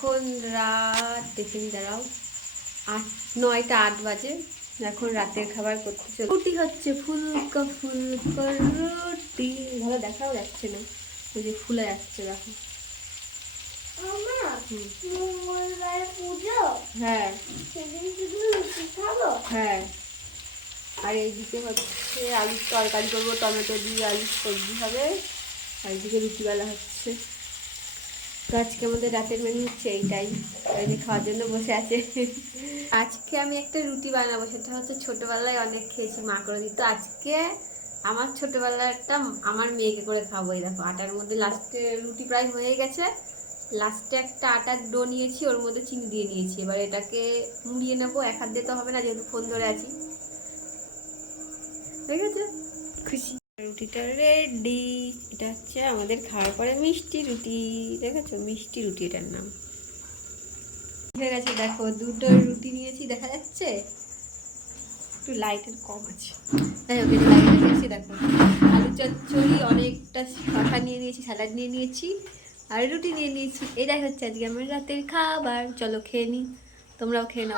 এখন রাত দেখিনি, দাঁড়াও, 9টা 8 বাজে। এখন রাতের খাবার করতে চল। রুটি হচ্ছে, ফুলকা ফুলকা রুটি, ভালো দেখাও যাচ্ছে না, ওই যে ফুলে যাচ্ছে দেখো। হ্যাঁ হ্যাঁ। আর এইদিকে হচ্ছে আলুর তরকারি করবো, টমেটো দিয়ে আলুর সবজি হবে। আর এইদিকে রুটিবেলা হচ্ছে। তো আজকে আমাদের রাতের মেনু হচ্ছে এইটাই, এই খাওয়ার জন্য বসে আছে। আজকে আমি একটা রুটি বানাবো, সেটা হচ্ছে ছোটোবেলায় অনেক খেয়েছি, মা করে দিত। আজকে আমার ছোটোবেলাটা আমার মেয়েকে করে খাবো। এই দেখো আটার মধ্যে লাস্টে রুটি প্রায় হয়ে গেছে, লাস্টে একটা আটার ডো নিয়েছি, ওর মধ্যে চিনি দিয়ে নিয়েছি। এবার এটাকে মুড়িয়ে নেবো, এক হাত দিয়ে তো হবে না যেহেতু ফোন ধরে আছি। ঠিক আছে, খুশি। রুটিটা রেডি। এটা হচ্ছে আমাদের খাওয়ার পরে মিষ্টি রুটি, দেখেছো, মিষ্টি রুটি এটার নাম। হয়ে গেছে দেখো, দুটো রুটি নিয়েছি, দেখা যাচ্ছে একটু লাইটের কম আছে, যাই হোক লাইট নিয়েছি। দেখো আলু চচ্চড়ি, অনেকটা শসা নিয়ে নিয়েছি, স্যালাড নিয়ে নিয়েছি, আর রুটি নিয়ে নিয়েছি। এটাই হচ্ছে আজকে আমার রাতের খাবার। চলো খেয়ে নিই, তোমরাও খেয়ে নাও।